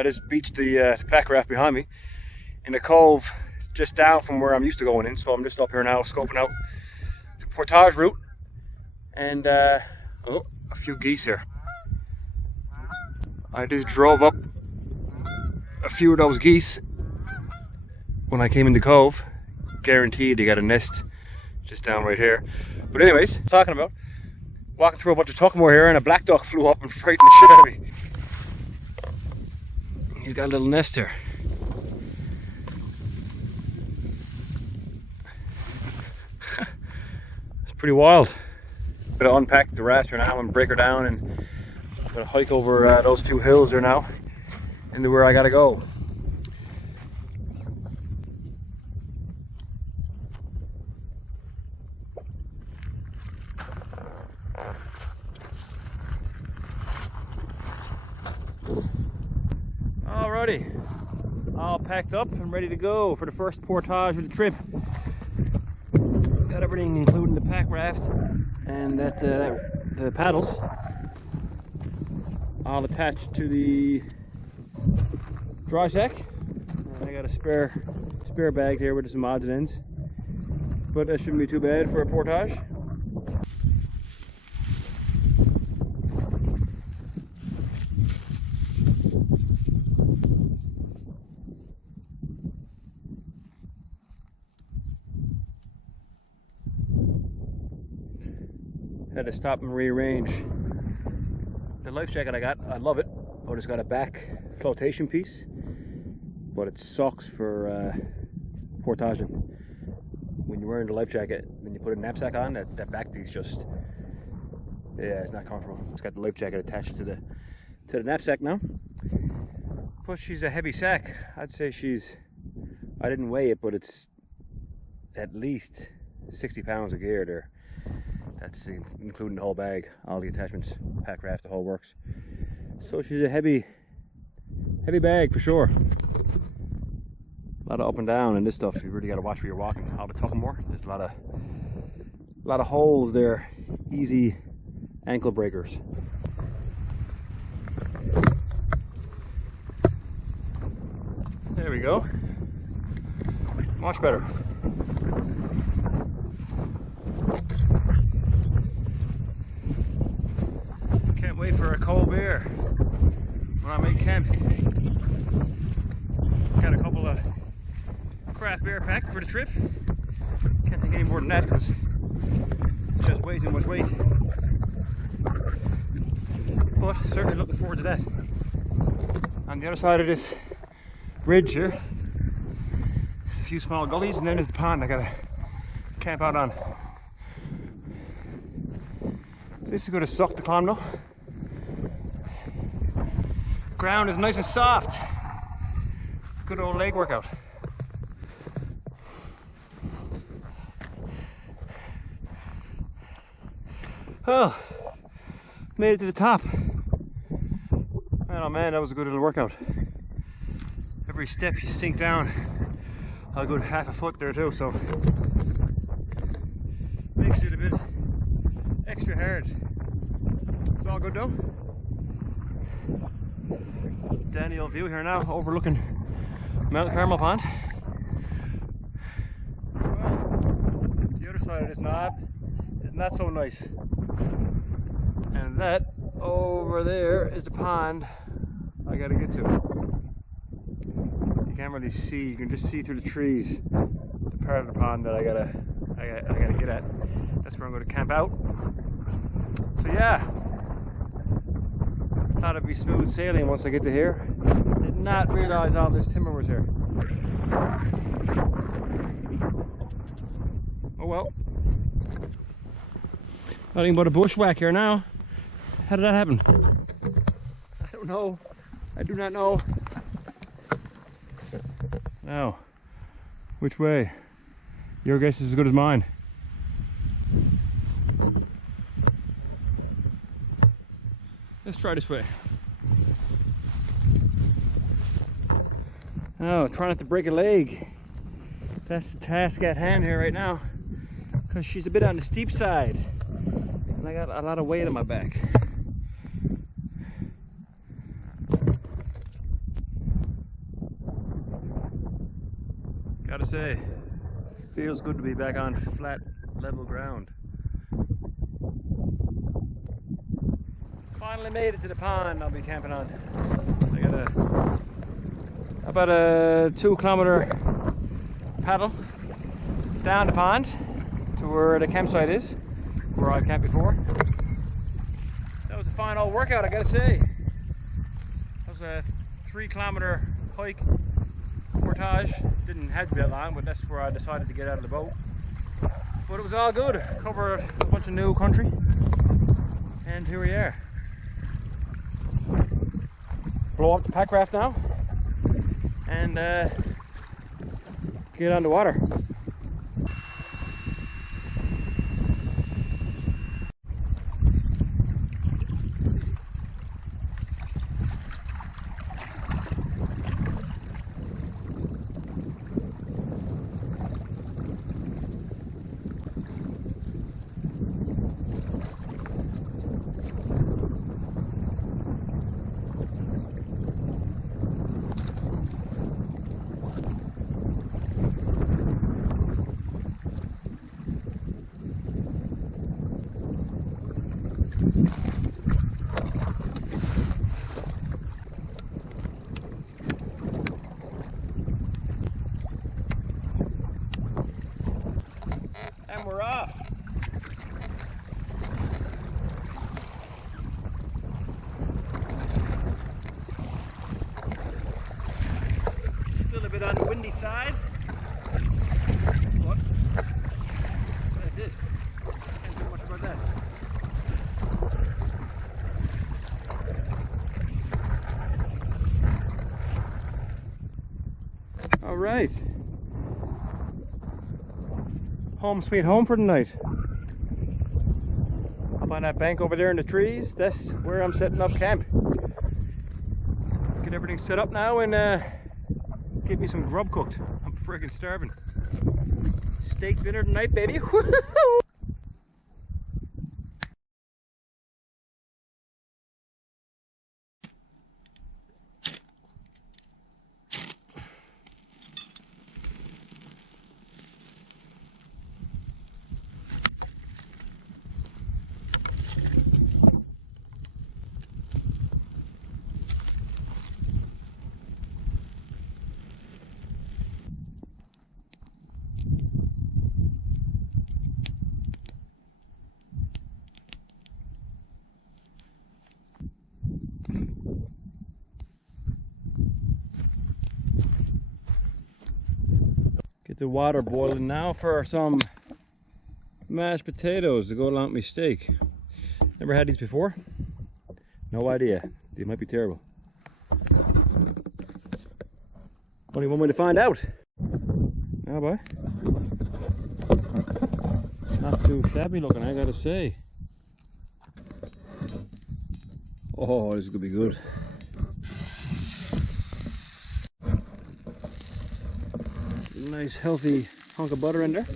I just beached the pack raft behind me in a cove just down from where I'm used to going in. So I'm just up here now scoping out the portage route. And oh, a few geese here. I just drove up a few of those geese when I came in the cove. Guaranteed they got a nest just down right here. But anyways, talking about walking through a bunch of tuckamore here, and a black duck flew up and frightened the shit out of me. He's got a little nest here. It's pretty wild. I'm gonna unpack the raft here now and break her down, and I'm gonna hike over those two hills there now into where I gotta go. Alrighty, all packed up and ready to go for the first portage of the trip. Got everything, including the pack raft and the paddles, all attached to the dry sack. And I got a spare bag here with some odds and ends, but that shouldn't be too bad for a portage. Had to stop and rearrange the life jacket I got. I love it. Oh, it's got a back flotation piece, but it sucks for portaging. When you're wearing the life jacket, then you put a knapsack on, that back piece just, yeah, it's not comfortable. It's got the life jacket attached to the knapsack now. Plus, she's a heavy sack. I'd say I didn't weigh it, but it's at least 60 pounds of gear there. That's including the whole bag, all the attachments, pack raft, the whole works. So she's a heavy bag for sure. A lot of up and down and this stuff. You really got to watch where you're walking. All the tuckamore, there's a lot of holes there. Easy ankle breakers. There we go. Much better. Wait for a cold beer when I make camp. Got a couple of craft beer packed for the trip. Can't take any more than that because it's just way too much weight. But certainly looking forward to that. On the other side of this bridge here, there's a few small gullies, and then there's the pond I gotta camp out on. This is gonna suck to climb though. Ground is nice and soft. Good old leg workout. Oh, made it to the top. Man, oh man, that was a good little workout. Every step you sink down, a good half a foot there too, so makes it a bit extra hard. It's all good though. Dandy old view here now, overlooking Mount Carmel Pond. Well, the other side of this knob is not so nice. And that over there is the pond I gotta get to. You can't really see, you can just see through the trees the part of the pond that I gotta get at. That's where I'm gonna camp out. So yeah. Thought it'd be smooth sailing once I get to here. Did not realize all this timber was here. Oh well. Nothing but a bushwhack here now. How did that happen? I don't know. I do not know. Now, which way? Your guess is as good as mine. Let's try this way. Oh, try not to break a leg. That's the task at hand here right now, because she's a bit on the steep side and I got a lot of weight on my back. say. Feels good to be back on flat, level ground. Finally made it to the pond I'll be camping on. I got about a 2-kilometer paddle down the pond to where the campsite is, where I camped before. That was a fine old workout, I gotta say. That was a 3-kilometer hike, portage. Didn't have to be that long, but that's where I decided to get out of the boat. But it was all good. Covered a bunch of new country, and here we are. Blow up the pack raft now and get on the water. And we're off. Still a bit on the windy side. What is this? Can't do much about that. All right. Home sweet home for the night. Up on that bank over there in the trees, that's where I'm setting up camp. Get everything set up now and get me some grub cooked. I'm friggin' starving. Steak dinner tonight, baby. Get the water boiling now for some mashed potatoes to go along with my steak. Never had these before. No idea. They might be terrible. Only one way to find out. Oh boy. Not too shabby looking, I gotta say. Oh, this is gonna be good. Nice healthy hunk of butter in there.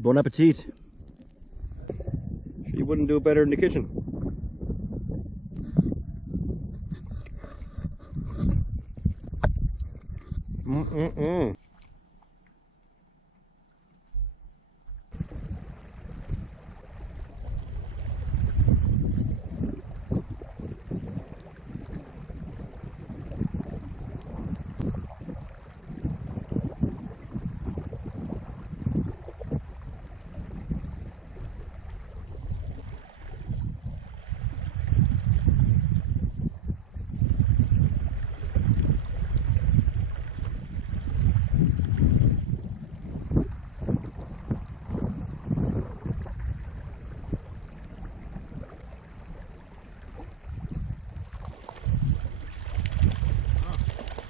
Bon appetit. Sure you wouldn't do better in the kitchen.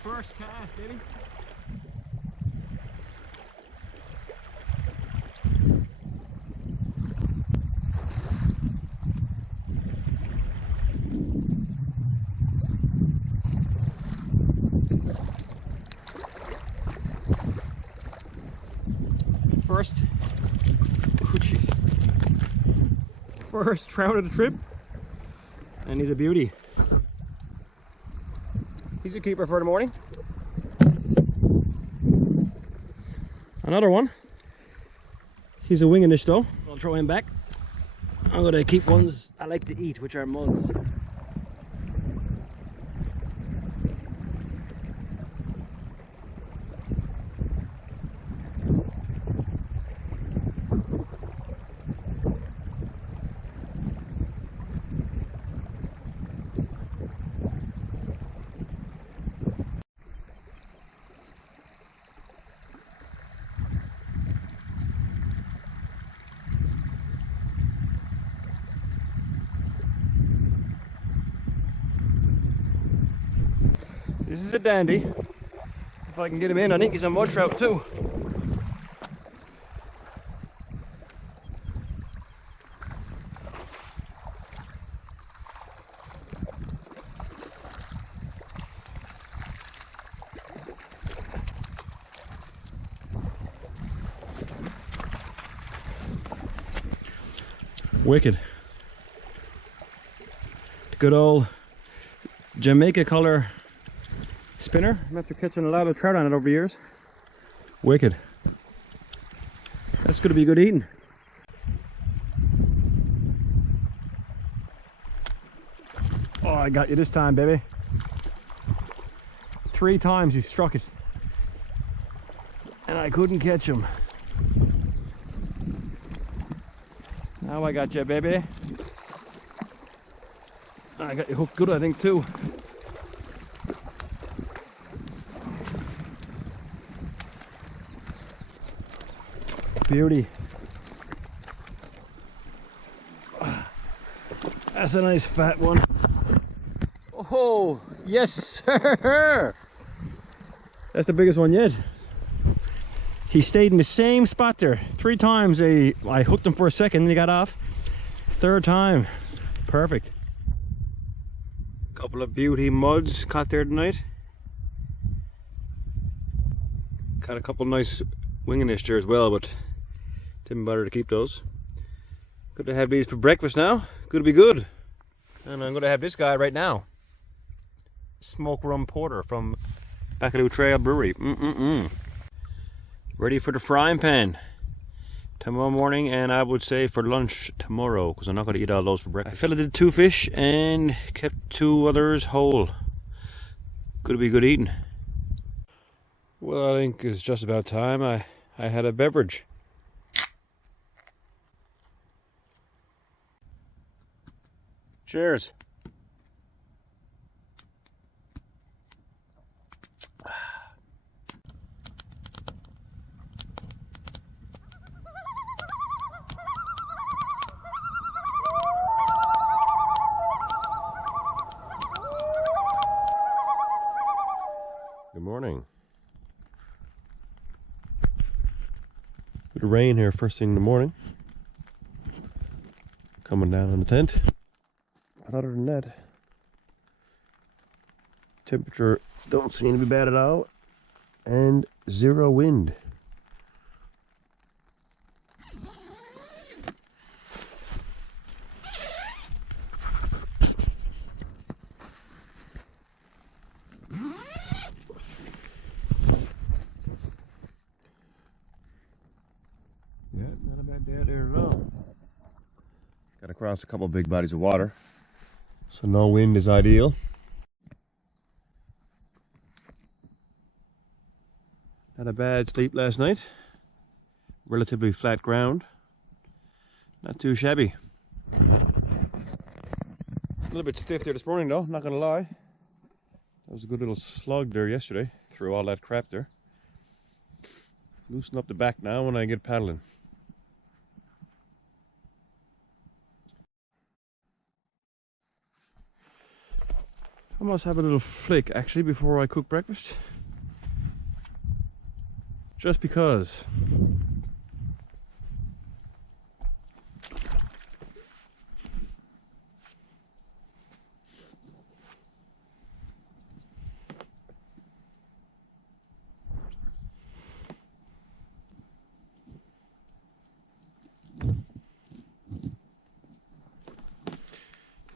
First cast, baby. First trout of the trip, and he's a beauty. He's a keeper for the morning. Another one. He's a wingish though. I'll throw him back. I'm gonna keep ones I like to eat, which are muds. This is a dandy. If I can get him in, I think he's a mud trout too. Wicked. Good old Jamaica color spinner. I'm after catching a lot of trout on it over the years. Wicked. That's going to be good eating. Oh, I got you this time, baby. 3 times he struck it. And I couldn't catch him. Now I got you, baby. I got you hooked good, I think, too. Beauty. That's a nice fat one. Oh, yes, sir. That's the biggest one yet. He stayed in the same spot there. 3 times I hooked him for a second and he got off. 3rd time. Perfect. Couple of beauty muds caught there tonight. Caught a couple nice wingish there as well, but didn't bother to keep those. Good to have these for breakfast now. Good to be good. And I'm going to have this guy right now. Smoke rum porter from Backadoo Trail Brewery. Ready for the frying pan tomorrow morning, and I would say for lunch tomorrow, because I'm not going to eat all those for breakfast. I filleted 2 fish and kept 2 others whole. Could be good eating. Well, I think it's just about time I had a beverage. Cheers. Good morning. Bit of rain here first thing in the morning. Coming down on the tent. But other than that, temperature don't seem to be bad at all, and 0 wind. Yeah, not a bad day out there at all. Got across a couple big bodies of water, so no wind is ideal. Had a bad sleep last night. Relatively flat ground. Not too shabby. A little bit stiff there this morning though, not gonna lie. That was a good little slug there yesterday, through all that crap there. Loosen up the back now when I get paddling. I must have a little flick actually before I cook breakfast. Just because.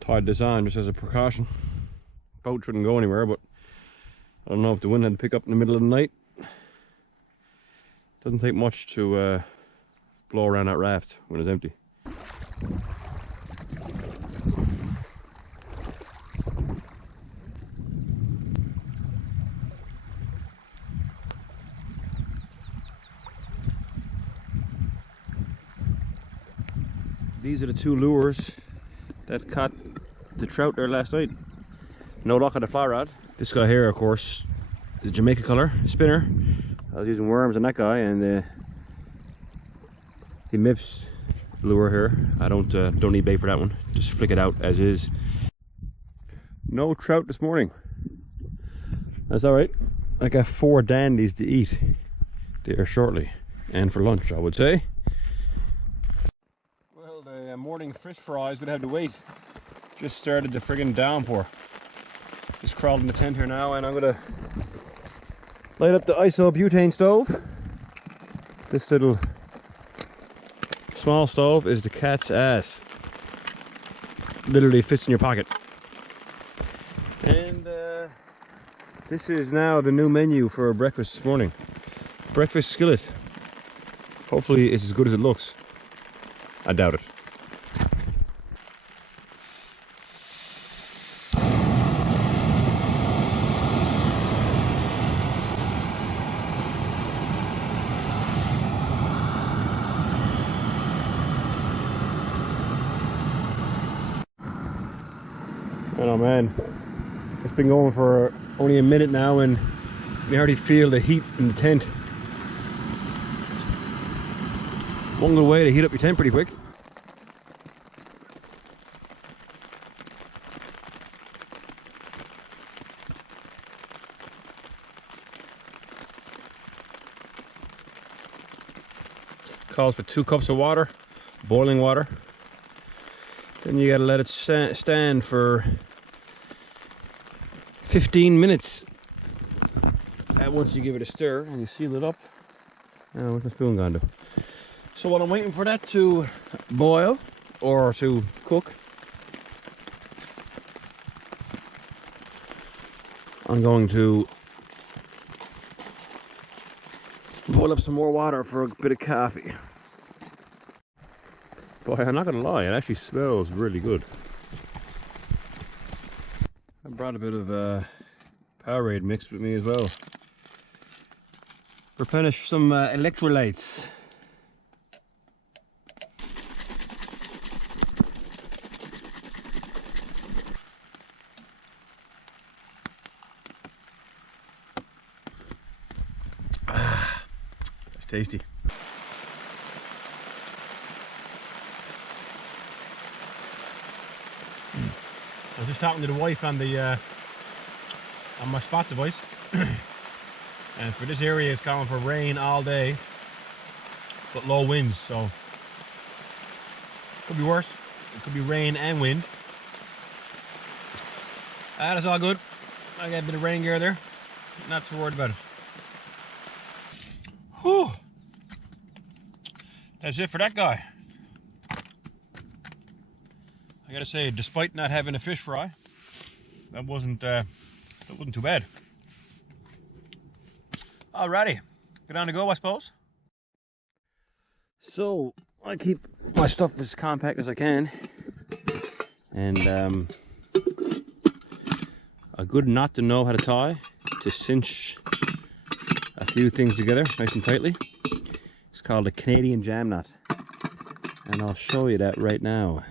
Tied this on just as a precaution. Boat shouldn't go anywhere, but I don't know if the wind had to pick up in the middle of the night. Doesn't take much to blow around that raft when it's empty. These are the two lures that caught the trout there last night. No luck on the fly rod. This guy here, of course, is a Jamaica color spinner. I was using worms on that guy, and the Mips lure here. I don't need bait for that one. Just flick it out as is. No trout this morning. That's all right. I got 4 dandies to eat there shortly, and for lunch, I would say. Well, the morning fish fry is gonna have to wait. Just started the friggin' downpour. Just crawled in the tent here now, and I'm gonna light up the isobutane stove. This little small stove is the cat's ass. Literally fits in your pocket. And this is now the new menu for breakfast this morning. Breakfast skillet. Hopefully it's as good as it looks. I doubt it. Oh man, it's been going for only a minute now and you already feel the heat in the tent. One good way to heat up your tent pretty quick. Calls for 2 cups of water, boiling water. Then you gotta let it stand for 15 minutes. And once you give it a stir and you seal it up, where's my spoon gone to? So while I'm waiting for that to boil or to cook, I'm going to boil up some more water for a bit of coffee. Boy, I'm not gonna lie, it actually smells really good. I brought a bit of Powerade mixed with me as well. Replenish some electrolytes. That's tasty. I was just talking to the wife on the on my spot device, and for this area it's calling for rain all day, but low winds, so could be worse. It could be rain and wind. That's all good. I got a bit of rain gear there. Not too worried about it. Whew. That's it for that guy. I gotta say, despite not having a fish fry, that wasn't too bad. Alrighty, get on to go, I suppose. So I keep my stuff as compact as I can, and a good knot to know how to tie to cinch a few things together nice and tightly. It's called a Canadian jam knot, and I'll show you that right now.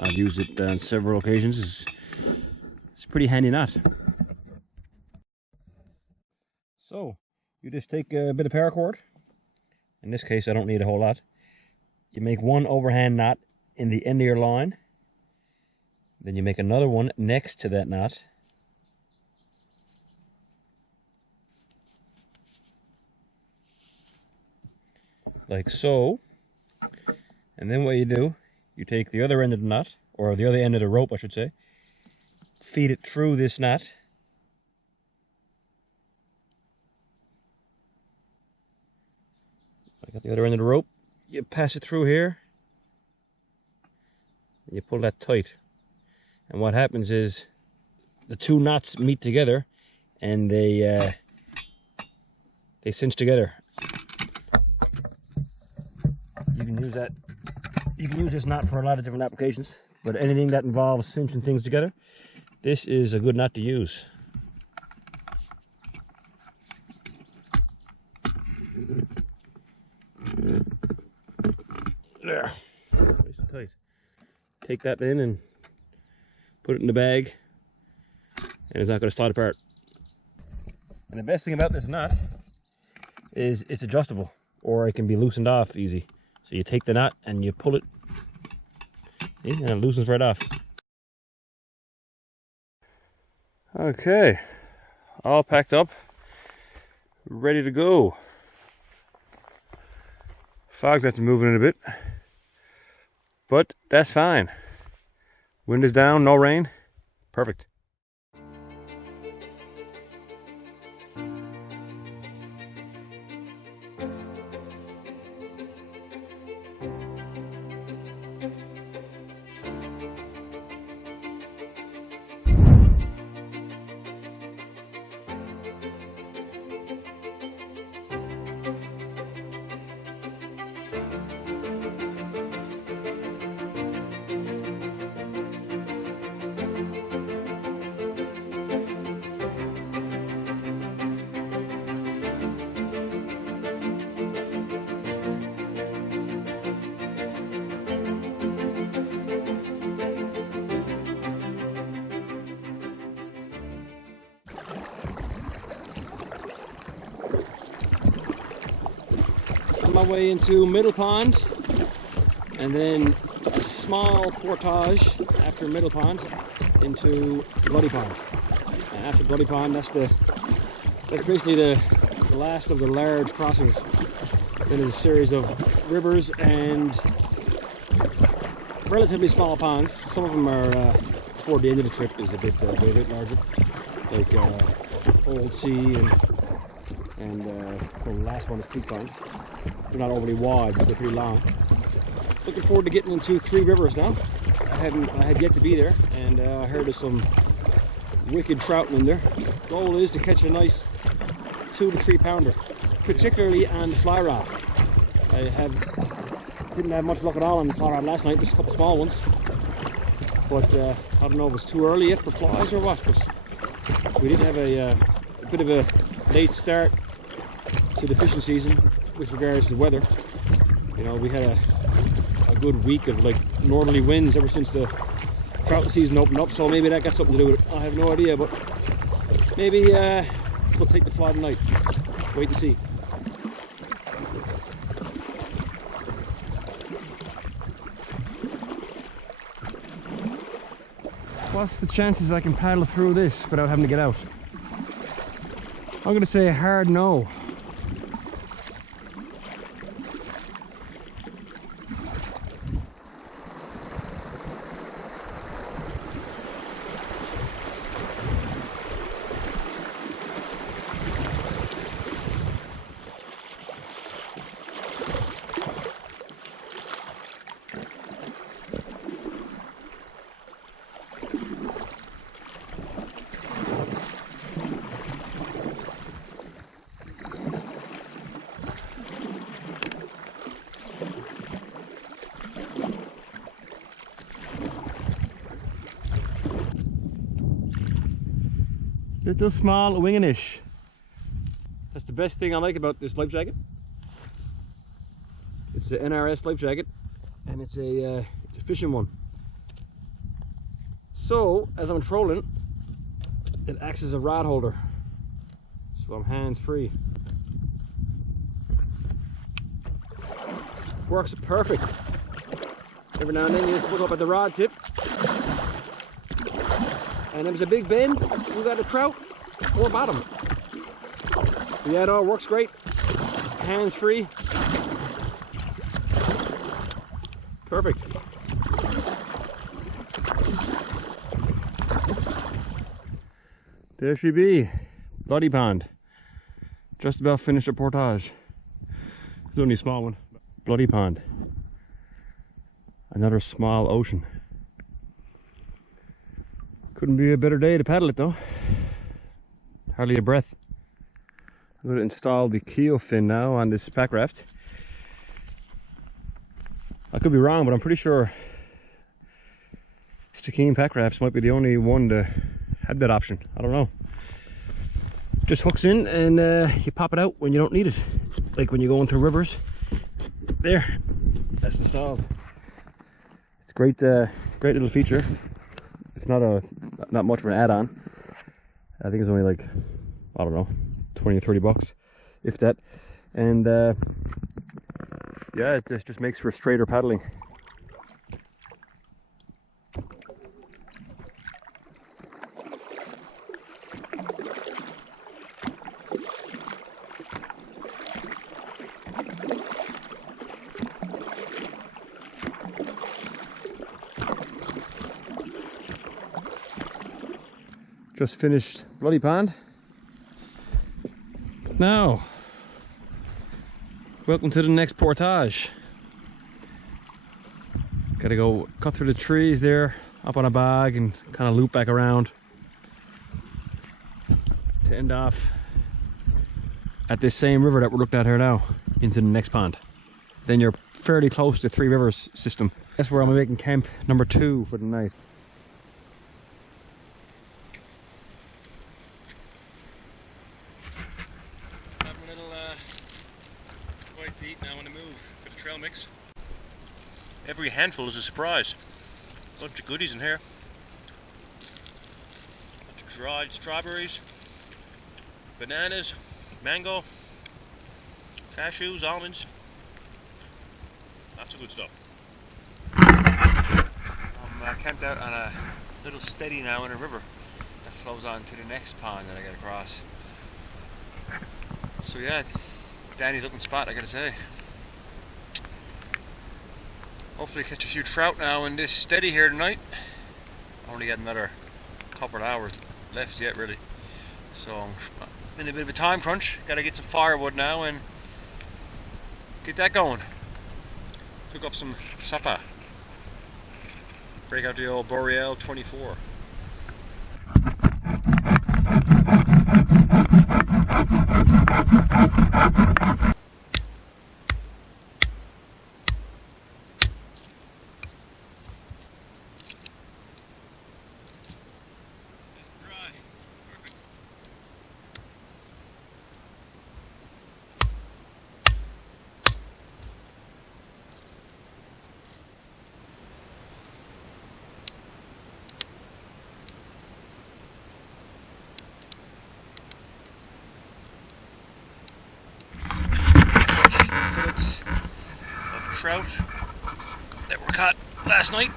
I've used it on several occasions. It's a pretty handy knot. So you just take a bit of paracord. In this case, I don't need a whole lot. You make one overhand knot in the end of your line. Then you make another one next to that knot. Like so. And then what you do, you take the other end of the knot, or the other end of the rope I should say, feed it through this knot. I got the other end of the rope, you pass it through here, and you pull that tight. And what happens is the two knots meet together and they cinch together. You can use that. You can use this knot for a lot of different applications, but anything that involves cinching things together, this is a good knot to use. There. Nice and tight. Take that in and put it in the bag, and it's not going to slide apart. And the best thing about this knot is it's adjustable, or it can be loosened off easy. So you take the knot and you pull it, and it loosens right off. Okay, all packed up, ready to go. Fog's after moving in a bit, but that's fine. Wind is down, no rain, perfect. On my way into Middle Pond, and then a small portage after Middle Pond into Bloody Pond. And after Bloody Pond, that's basically the last of the large crossings. Then there's a series of rivers and relatively small ponds. Some of them are toward the end of the trip is a bit larger, like Old Sea and the last one is Peak Pond. They're not overly wide, but they're pretty long. Looking forward to getting into 3 rivers now. I had yet to be there, and I heard of some wicked trout in there. Goal is to catch a nice 2 to 3 pounder, particularly on the fly rod. I didn't have much luck at all on the fly rod last night, just a couple small ones. But I don't know if it's too early yet for flies or what, but we did have a bit of a late start to the fishing season with regards to the weather. You know, we had a good week of like northerly winds ever since the trout season opened up, so maybe that got something to do with it. I have no idea, but maybe we'll take the fly tonight. Wait and see. What's the chances I can paddle through this without having to get out? I'm gonna say a hard no. Little small winginish. That's the best thing I like about this life jacket. It's the NRS life jacket, and it's a fishing one. So as I'm trolling, it acts as a rod holder, so I'm hands free. Works perfect. Every now and then you just look up at the rod tip, and if there's a big bend, you got a trout or bottom. Yeah, no, it works great. Hands free. Perfect. There she be, Bloody Pond. Just about finished a portage. It's only a small one. Bloody Pond. Another small ocean. Couldn't be a better day to paddle it though. Hardly a breath. I'm going to install the keel fin now on this pack raft. I could be wrong, but I'm pretty sure Stikine pack rafts might be the only one that had that option. I don't know. Just hooks in and you pop it out when you don't need it. Like when you go into rivers. There, that's installed. It's a great, great little feature. It's not much of an add-on. I think it's only like, I don't know, 20 or 30 bucks, if that. And yeah, it just makes for straighter paddling. Just finished Bloody Pond. Now, welcome to the next portage. Gotta go cut through the trees there, up on a bag, and kind of loop back around to end off at this same river that we're looking at here now, into the next pond. Then you're fairly close to Three Rivers system. That's where I'm making camp number 2 for the night. Mix. Every handful is a surprise. Bunch of goodies in here. Bunch of dried strawberries, bananas, mango, cashews, almonds. Lots of good stuff. I'm camped out on a little steady now in a river that flows on to the next pond that I get across. So yeah, dandy looking spot, I gotta say. Hopefully catch a few trout now in this steady here tonight. I only got another couple of hours left yet really. So I'm in a bit of a time crunch. Gotta get some firewood now and get that going. Cook up some supper. Break out the old Boreal 24. Trout that were caught last night.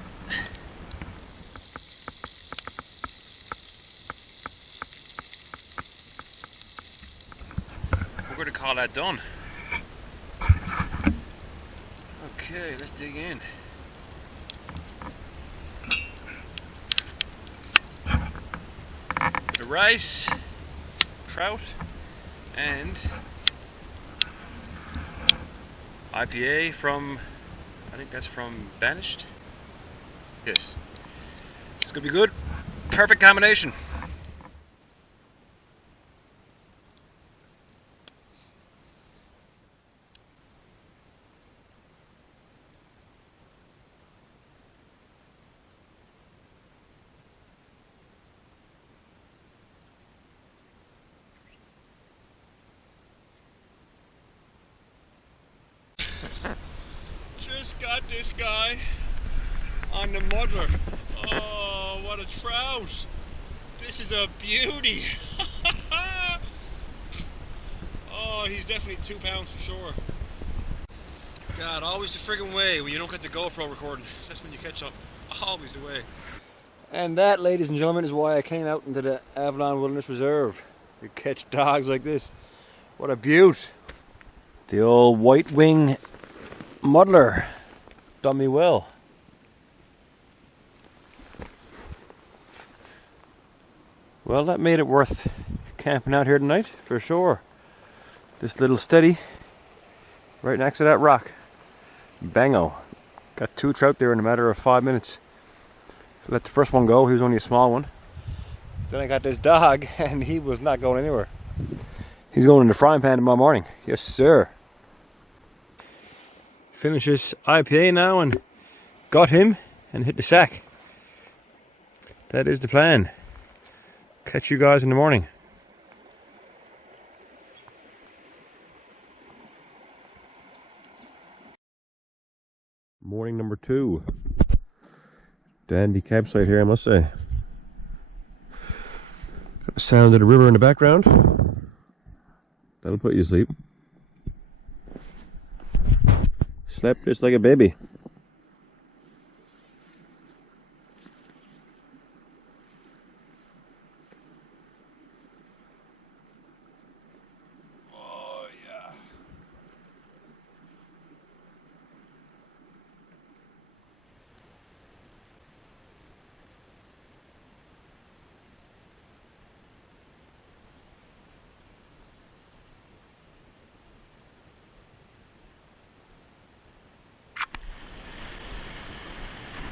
We're going to call that done. Okay, let's dig in. The rice, trout, and IPA from, I think that's from Banished. Yes. It's gonna be good. Perfect combination. Just got this guy on the muddler. Oh, what a trout! This is a beauty. Oh, he's definitely 2 pounds for sure. God, always the friggin' way when you don't get the GoPro recording. That's when you catch up. Always the way. And that, ladies and gentlemen, is why I came out into the Avalon Wilderness Reserve to catch dogs like this. What a beaut! The old white wing muddler done me well. Well, that made it worth camping out here tonight for sure. This little steady right next to that rock. Bango. Got 2 trout there in a matter of 5 minutes. Let the first one go. He was only a small one. Then I got this dog, and he was not going anywhere. He's going in the frying pan tomorrow morning. Yes, sir. Finish this IPA now and got him and hit the sack. That is the plan. Catch you guys in the morning. Morning number 2. Dandy campsite here, I must say. Got the sound of the river in the background. That'll put you to sleep. Slept just like a baby. Oh yeah.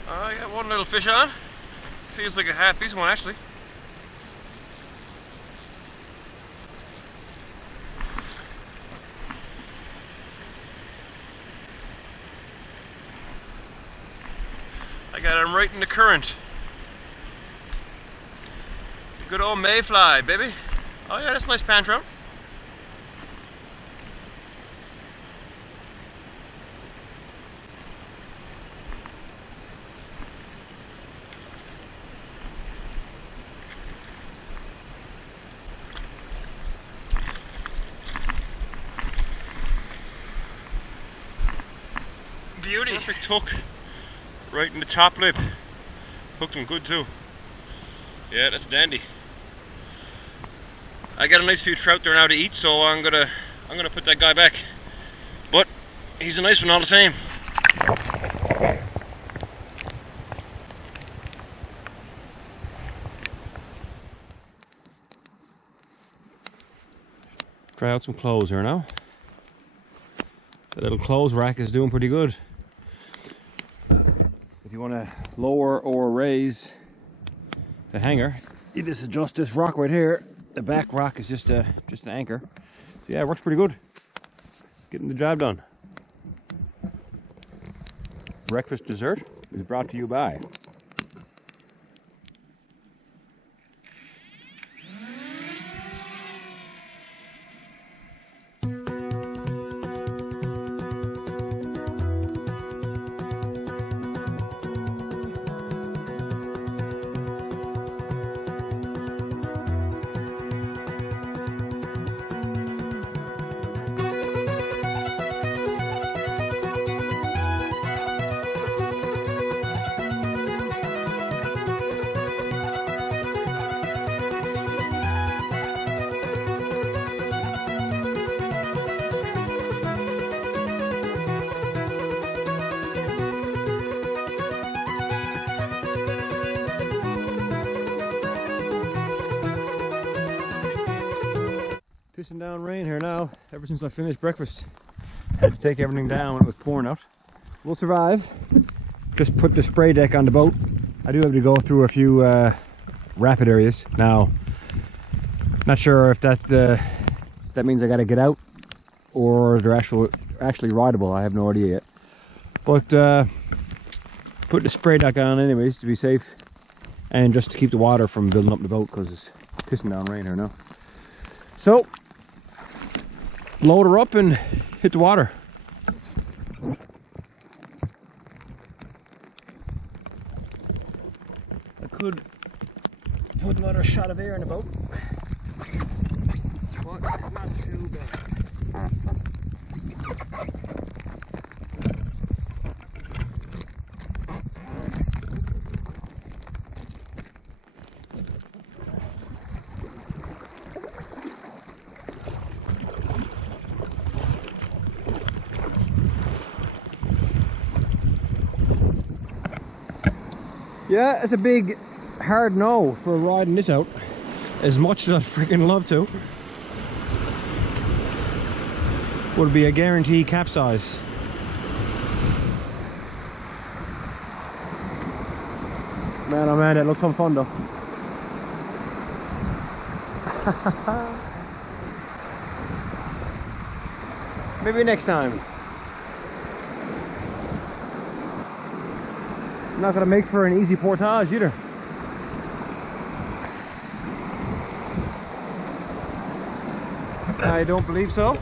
I got one little fish on. Feels like a half decent one actually. I got him right in the current. The good old mayfly, baby. Oh yeah, that's a nice pan trout. Beauty. Perfect hook. Right in the top lip. Hooked him good too. Yeah, that's dandy. I got a nice few trout there now to eat, so I'm gonna put that guy back. But he's a nice one all the same. Try out some clothes here now. The little clothes rack is doing pretty good. If you want to lower or raise the hanger, you just adjust this rock right here. The back rock is just an anchor. So yeah, it works pretty good. Getting the job done. Breakfast dessert is brought to you by pissing down rain here now. Ever since I finished breakfast, I had to take everything down when it was pouring out. We'll survive. Just put the spray deck on the boat. I do have to go through a few rapid areas now. Not sure if that means I got to get out or they're actually rideable. I have no idea yet. But put the spray deck on anyways to be safe and just to keep the water from building up the boat because it's pissing down rain here now. So load her up and hit the water. I could put another shot of air in the boat, but it's not too bad. Yeah, it's a big hard no for riding this out, as much as I'd freaking love to. Would be a guaranteed capsize. Man, oh man, it looks so fun though. Maybe next time. Not gonna make for an easy portage either. I don't believe so.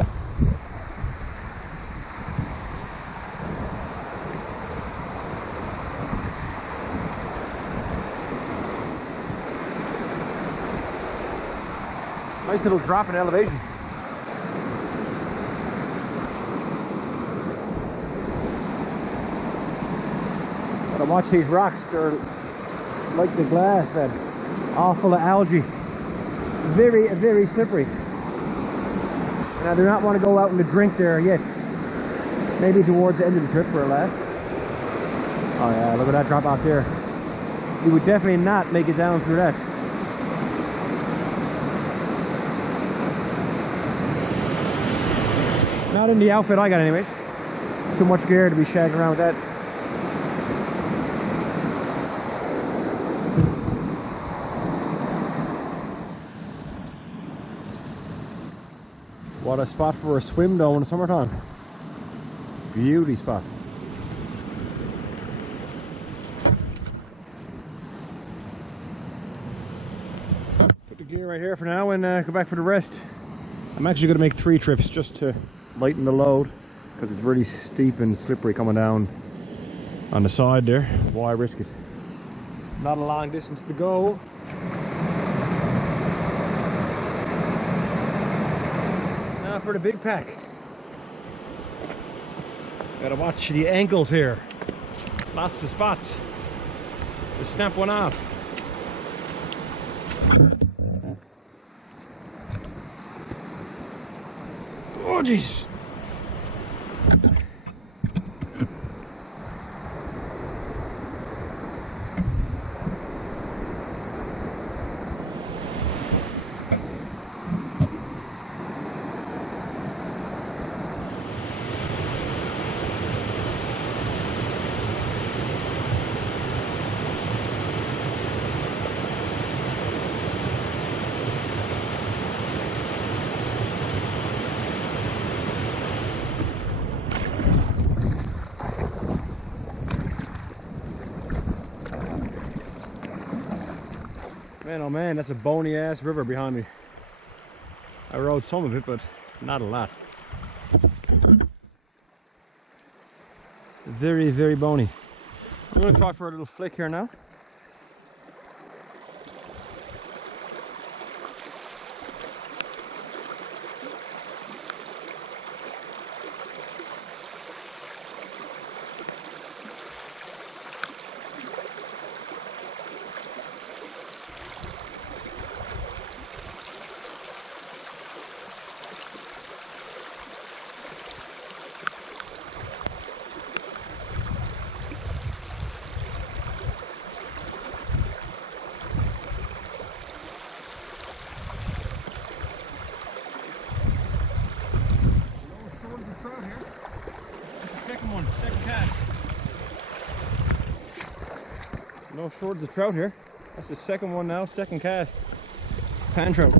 Nice little drop in elevation. Gotta watch these rocks, they're like the glass, man. All full of algae. Very, very slippery. And I do not want to go out in the drink there yet. Maybe towards the end of the trip for a laugh. Oh yeah, look at that drop out there. You would definitely not make it down through that. Not in the outfit I got anyways. Too much gear to be shagging around with that. What a spot for a swim though in the summertime. Beauty spot. Put the gear right here for now and go back for the rest. I'm actually going to make 3 trips just to lighten the load because it's really steep and slippery coming down on the side there. Why risk it? Not a long distance to go. Now for the big pack. Gotta watch the ankles here. Lots of spots to snap one off. Oh jeez. Man, oh man, that's a bony ass river behind me. I rode some of it, but not a lot. Very, very bony. I'm gonna try for a little flick here now. No shortage of trout here. That's the second one now, second cast. Pan trout.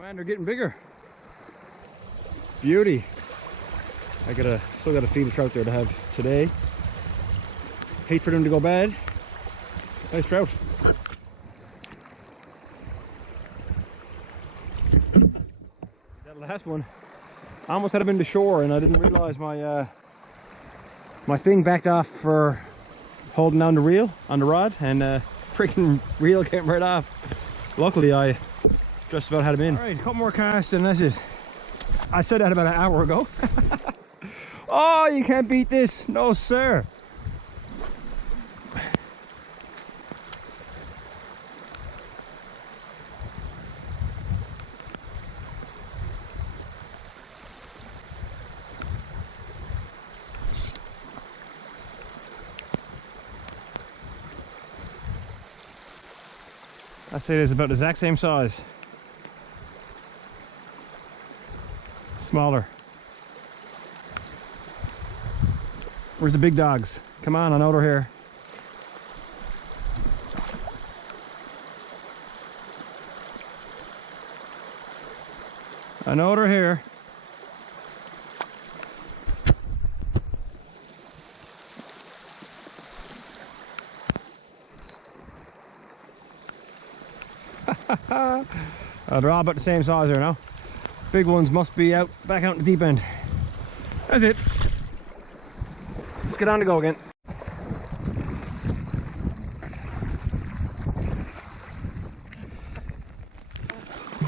Man, they're getting bigger. Beauty. I still gotta feed the trout there to have today. Hate for them to go bad. Nice trout. That last one, I almost had him in the shore and I didn't realize my my thing backed off for holding down the reel on the rod, and freaking reel came right off. Luckily I just about had him in. All right, a couple more casts and that's it. I said that about an hour ago. Oh, you can't beat this. No, sir. I say it's about the exact same size. Smaller. Where's the big dogs? Come on, I know they're here. I know they're here. They're all about the same size here now. Big ones must be out, back out in the deep end. That's it. Let's get on to go again.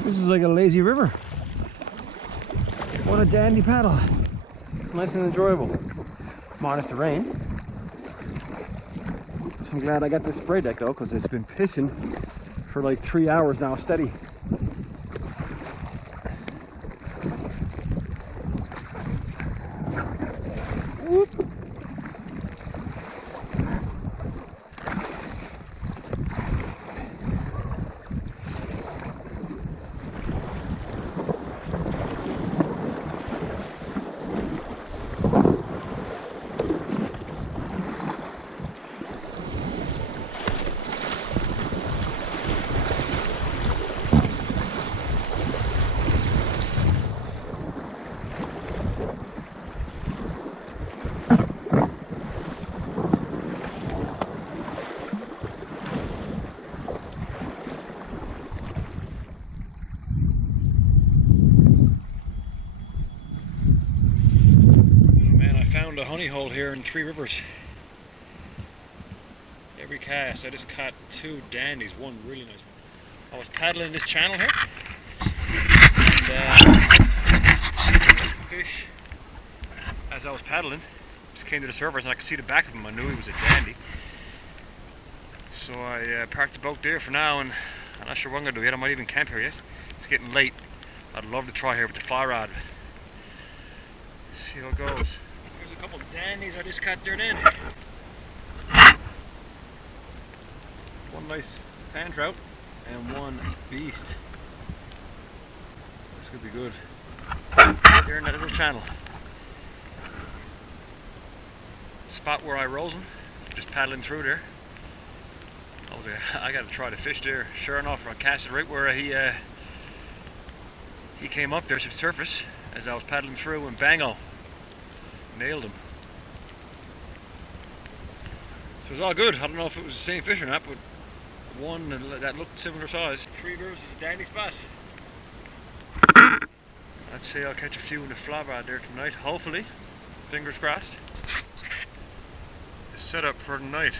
This is like a lazy river. What a dandy paddle. Nice and enjoyable. Minus the rain. So I'm glad I got this spray deck though, because it's been pissing for like 3 hours now steady. Whoop. Found a honey hole here in Three Rivers. Every cast I just caught 2 dandies, one really nice one. I was paddling this channel here and fish as I was paddling just came to the surface and I could see the back of him. I knew he was a dandy, so I parked the boat there for now, and I'm not sure what I'm going to do yet. I might even camp here yet. It's getting late. I'd love to try here with the fly rod. See how it goes. There's a couple of dandies I just caught there then. One nice pan trout and one beast. This could be good. There in that little channel. Spot where I rose them, just paddling through there. I got to try to fish there. Sure enough, I cast it right where he came up there to the surface as I was paddling through, and bango, nailed him. So it was all good. I don't know if it was the same fish or not, but one that looked similar size. Three Rivers is a dandy spot. I'd say I'll catch a few in the fly rod there tonight, hopefully. Fingers crossed. The setup for tonight.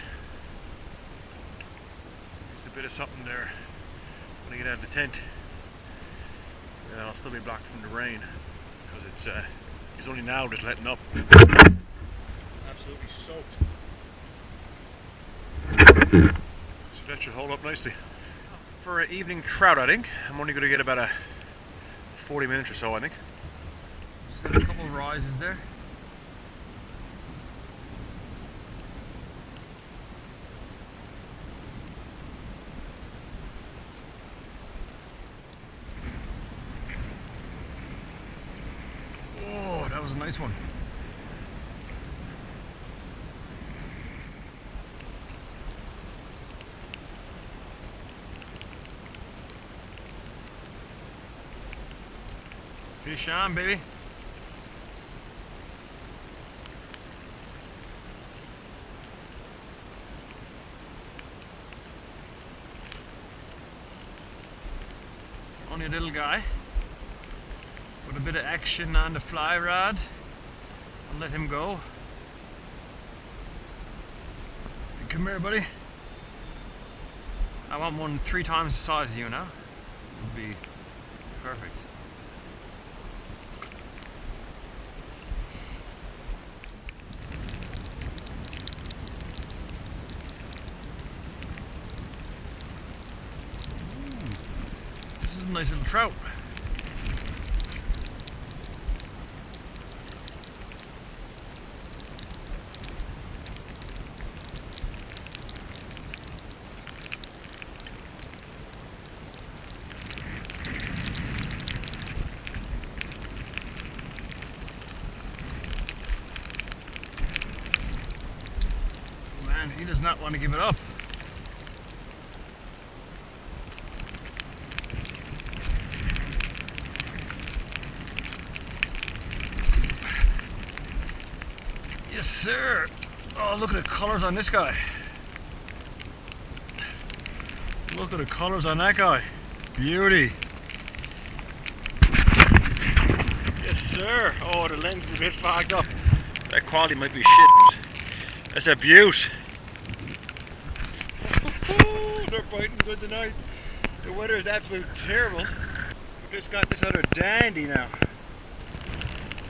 There's a bit of something there when I get out of the tent. And I'll still be blocked from the rain because it's only now just letting up. Absolutely soaked. So that should hold up nicely. For an evening trout, I think I'm only going to get about a 40 minutes or so, I think. Just had a couple of rises there. Oh, that was a nice one. Fish on, baby. Only a little guy. Put a bit of action on the fly rod and let him go. Come here, buddy. I want one 3 times the size of you now. Would be perfect. This is a nice little trout. and he does not want to give it up. Yes, sir. Oh, look at the colors on this guy. Look at the colors on that guy. Beauty. Yes, sir. Oh, the lens is a bit fogged up. That quality might be shit. That's a beaut. They're biting good tonight. The weather is absolutely terrible. We just got this other dandy now.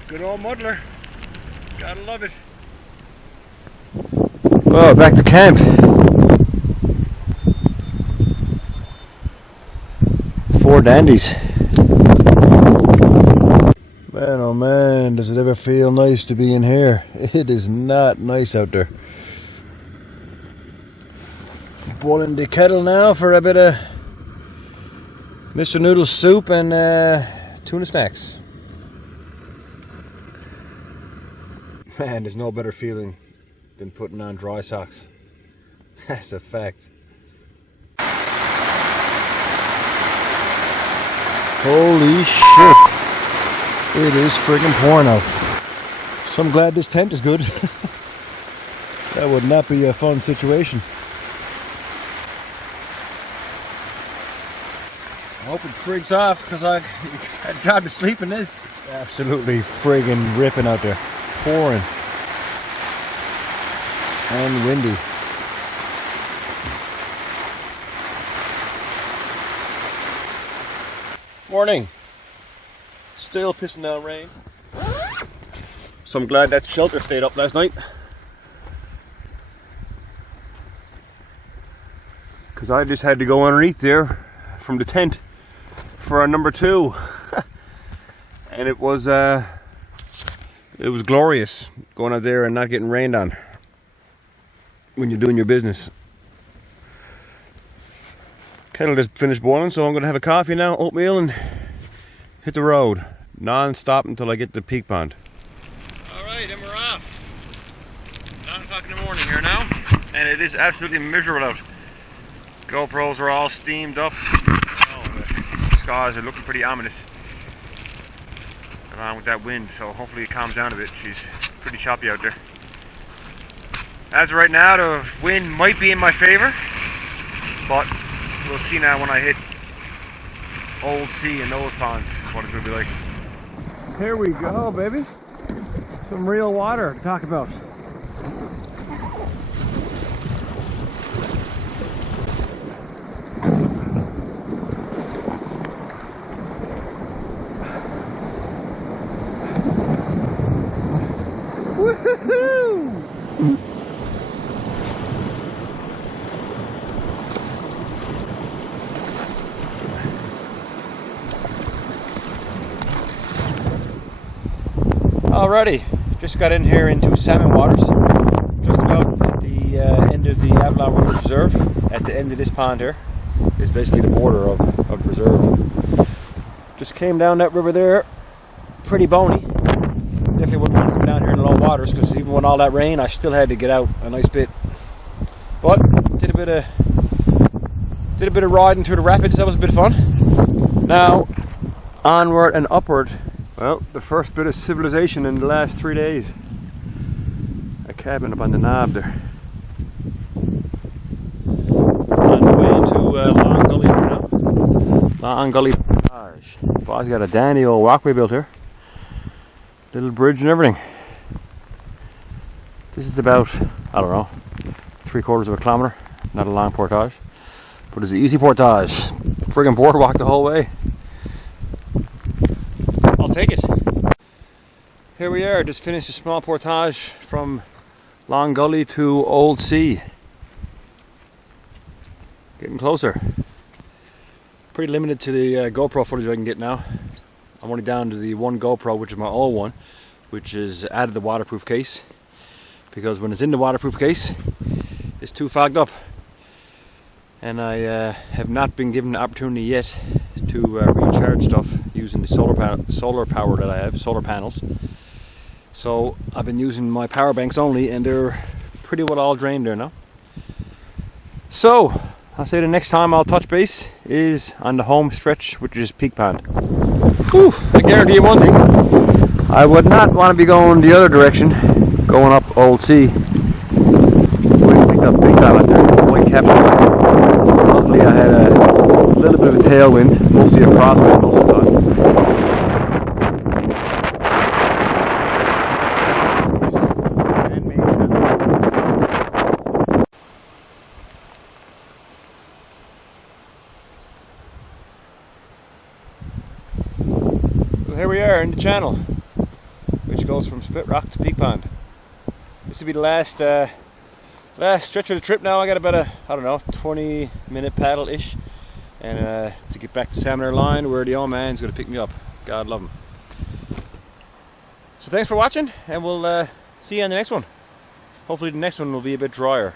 Good old muddler. Gotta love it. Well, back to camp. 4 dandies. Man, oh man, does it ever feel nice to be in here? It is not nice out there. Boiling the kettle now for a bit of Mr. Noodle soup and tuna snacks. Man, there's no better feeling than putting on dry socks. That's a fact. Holy shit. It is friggin' pouring out. So I'm glad this tent is good. That would not be a fun situation. I hope it frigs off because I had time to sleep in this. Absolutely friggin' ripping out there. Pouring. And windy. Morning. Still pissing down rain. So I'm glad that shelter stayed up last night. Because I just had to go underneath there from the tent for our number 2. And it was glorious going out there and not getting rained on when you're doing your business. Kettle just finished boiling, so I'm going to have a coffee now, oatmeal, and hit the road non-stop until I get to Peak Pond. Alright, and we're off. 9 o'clock in the morning here now, and it is absolutely miserable out. GoPros are all steamed up. Oh, the skies are looking pretty ominous along with that wind, so hopefully it calms down a bit. She's pretty choppy out there. As of right now, the wind might be in my favor, but we'll see now when I hit Old Sea and those ponds what it's going to be like. Here we go, baby. Some real water to talk about. Woohoo! Alrighty, just got in here into salmon waters, just about at the end of the Avalon Wilderness Reserve. At the end of this pond here is basically the border of the reserve. Just came down that river there, pretty bony. Definitely wouldn't want to come down here in low waters because even with all that rain, I still had to get out a nice bit. But did a bit of riding through the rapids. That was a bit of fun. Now onward and upward. Well, the first bit of civilization in the last 3 days. A cabin up on the knob there. On the way into Long Gully now. Long Gully Portage. Bob's got a dandy old walkway built here. Little bridge and everything. This is about, I don't know, 3/4 of a kilometre. Not a long portage, but it's an easy portage. Friggin' boardwalk the whole way. I'll take it. Here we are, just finished a small portage from Long Gully to Old Sea. Getting closer. Pretty limited to the GoPro footage I can get now. I'm only down to the one GoPro, which is my old one, which is out of the waterproof case. Because when it's in the waterproof case, it's too fogged up. And I have not been given the opportunity yet to recharge stuff using the solar power that I have, solar panels. So I've been using my power banks only, and they're pretty well all drained there now. So I'll say the next time I'll touch base is on the home stretch, which is Peak Pond. Whew, I guarantee you one thing, I would not want to be going the other direction, going up Old Sea. We picked up big time out there, white caps. Luckily I had a little bit of a tailwind, mostly a crosswind most of the time. Well, here we are in the channel, which goes from Split Rock to Peak Pond. This will be the last stretch of the trip now. I got about a, I don't know, 20-minute paddle-ish, and to get back to Salmon Line, where the old man's going to pick me up. God love him. So thanks for watching, and we'll see you on the next one. Hopefully the next one will be a bit drier.